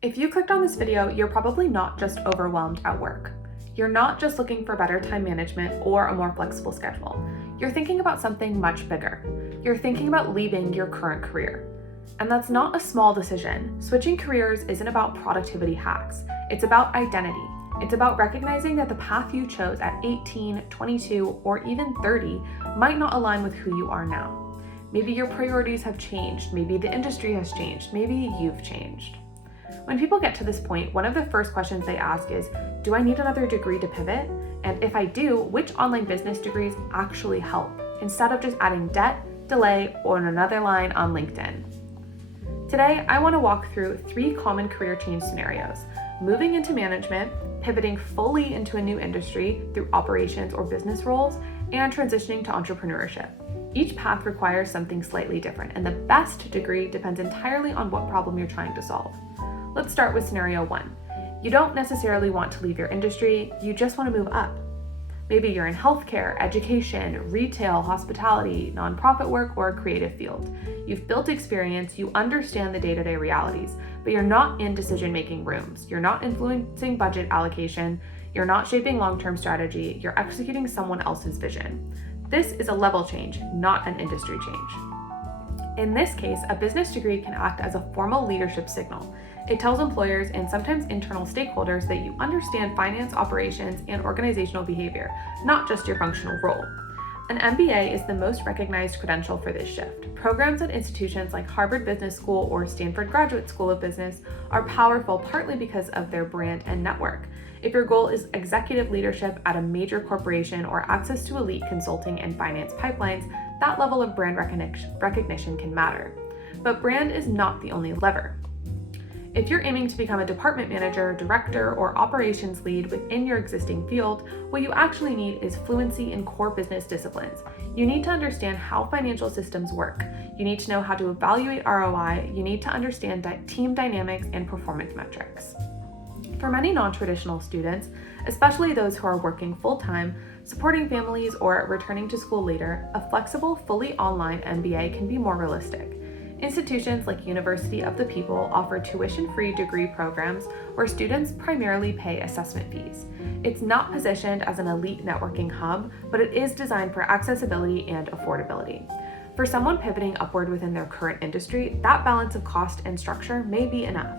If you clicked on this video, you're probably not just overwhelmed at work. You're not just looking for better time management or a more flexible schedule. You're thinking about something much bigger. You're thinking about leaving your current career. And that's not a small decision. Switching careers isn't about productivity hacks. It's about identity. It's about recognizing that the path you chose at 18, 22, or even 30 might not align with who you are now. Maybe your priorities have changed. Maybe the industry has changed. Maybe you've changed. When people get to this point, one of the first questions they ask is, do I need another degree to pivot? And if I do, which online business degrees actually help, instead of just adding debt, delay, or another line on LinkedIn? Today, I want to walk through 3 common career change scenarios: moving into management, pivoting fully into a new industry through operations or business roles, and transitioning to entrepreneurship. Each path requires something slightly different, and the best degree depends entirely on what problem you're trying to solve. Let's start with scenario 1. You don't necessarily want to leave your industry, you just want to move up. Maybe you're in healthcare, education, retail, hospitality, nonprofit work, or a creative field. You've built experience, you understand the day-to-day realities, but you're not in decision-making rooms. You're not influencing budget allocation, you're not shaping long-term strategy, you're executing someone else's vision. This is a level change, not an industry change. In this case, a business degree can act as a formal leadership signal. It tells employers and sometimes internal stakeholders that you understand finance, operations, and organizational behavior, not just your functional role. An MBA is the most recognized credential for this shift. Programs at institutions like Harvard Business School or Stanford Graduate School of Business are powerful partly because of their brand and network. If your goal is executive leadership at a major corporation or access to elite consulting and finance pipelines, that level of brand recognition can matter. But brand is not the only lever. If you're aiming to become a department manager, director, or operations lead within your existing field, what you actually need is fluency in core business disciplines. You need to understand how financial systems work. You need to know how to evaluate ROI. You need to understand team dynamics and performance metrics. For many non-traditional students, especially those who are working full-time, supporting families, or returning to school later, a flexible, fully online MBA can be more realistic. Institutions like University of the People offer tuition-free degree programs where students primarily pay assessment fees. It's not positioned as an elite networking hub, but it is designed for accessibility and affordability. For someone pivoting upward within their current industry, that balance of cost and structure may be enough.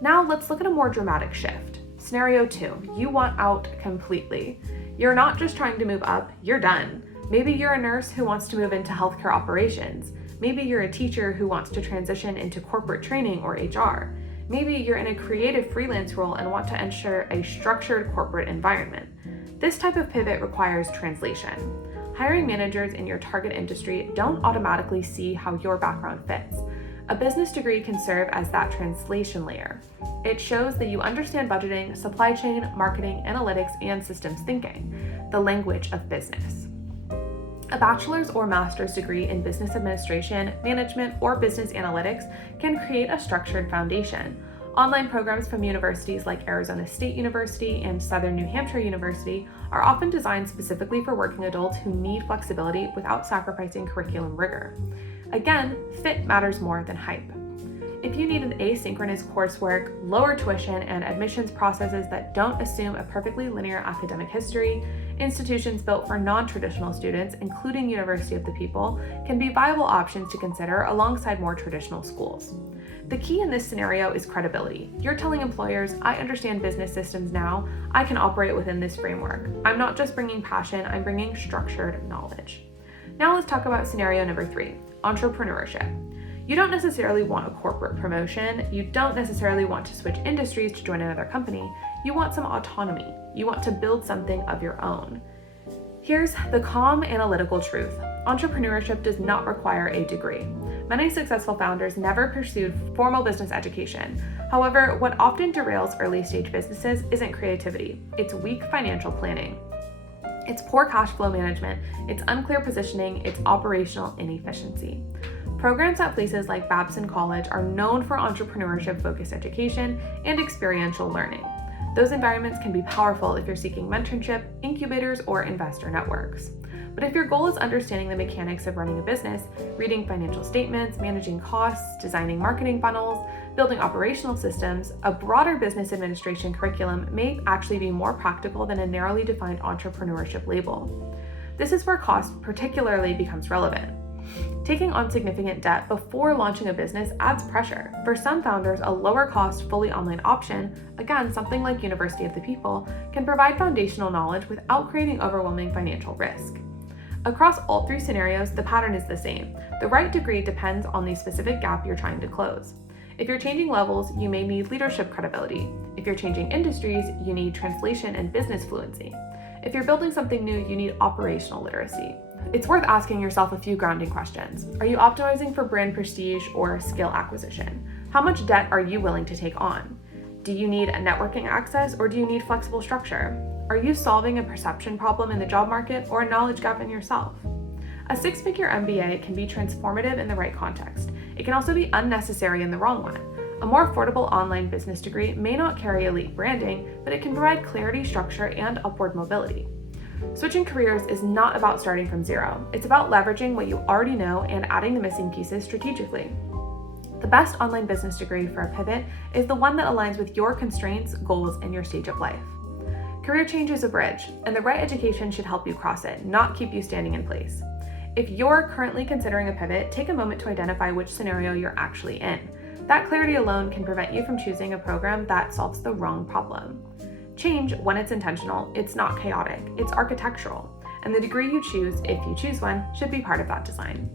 Now let's look at a more dramatic shift. Scenario 2, you want out completely. You're not just trying to move up, you're done. Maybe you're a nurse who wants to move into healthcare operations. Maybe you're a teacher who wants to transition into corporate training or HR. Maybe you're in a creative freelance role and want to ensure a structured corporate environment. This type of pivot requires translation. Hiring managers in your target industry don't automatically see how your background fits. A business degree can serve as that translation layer. It shows that you understand budgeting, supply chain, marketing, analytics, and systems thinking, the language of business. A bachelor's or master's degree in business administration, management, or business analytics can create a structured foundation. Online programs from universities like Arizona State University and Southern New Hampshire University are often designed specifically for working adults who need flexibility without sacrificing curriculum rigor. Again, fit matters more than hype. If you need an asynchronous coursework, lower tuition, and admissions processes that don't assume a perfectly linear academic history, institutions built for non-traditional students, including University of the People, can be viable options to consider alongside more traditional schools. The key in this scenario is credibility. You're telling employers, I understand business systems now, I can operate within this framework. I'm not just bringing passion, I'm bringing structured knowledge. Now let's talk about scenario number 3, entrepreneurship. You don't necessarily want a corporate promotion. You don't necessarily want to switch industries to join another company. You want some autonomy. You want to build something of your own. Here's the calm, analytical truth. Entrepreneurship does not require a degree. Many successful founders never pursued formal business education. However, what often derails early-stage businesses isn't creativity. It's weak financial planning. It's poor cash flow management. It's unclear positioning. It's operational inefficiency. Programs at places like Babson College are known for entrepreneurship-focused education and experiential learning. Those environments can be powerful if you're seeking mentorship, incubators, or investor networks. But if your goal is understanding the mechanics of running a business, reading financial statements, managing costs, designing marketing funnels, Building operational systems, a broader business administration curriculum may actually be more practical than a narrowly defined entrepreneurship label. This is where cost particularly becomes relevant. Taking on significant debt before launching a business adds pressure. For some founders, a lower cost, fully online option, again, something like University of the People, can provide foundational knowledge without creating overwhelming financial risk. Across all three scenarios, the pattern is the same. The right degree depends on the specific gap you're trying to close. If you're changing levels, you may need leadership credibility. If you're changing industries, you need translation and business fluency. If you're building something new, you need operational literacy. It's worth asking yourself a few grounding questions. Are you optimizing for brand prestige or skill acquisition? How much debt are you willing to take on? Do you need a networking access or do you need flexible structure? Are you solving a perception problem in the job market or a knowledge gap in yourself? A six-figure MBA can be transformative in the right context. It can also be unnecessary in the wrong one. A more affordable online business degree may not carry elite branding, but it can provide clarity, structure, and upward mobility. Switching careers is not about starting from zero. It's about leveraging what you already know and adding the missing pieces strategically. The best online business degree for a pivot is the one that aligns with your constraints, goals, and your stage of life. Career change is a bridge, and the right education should help you cross it, not keep you standing in place. If you're currently considering a pivot, take a moment to identify which scenario you're actually in. That clarity alone can prevent you from choosing a program that solves the wrong problem. Change, when it's intentional, it's not chaotic, it's architectural, and the degree you choose, if you choose one, should be part of that design.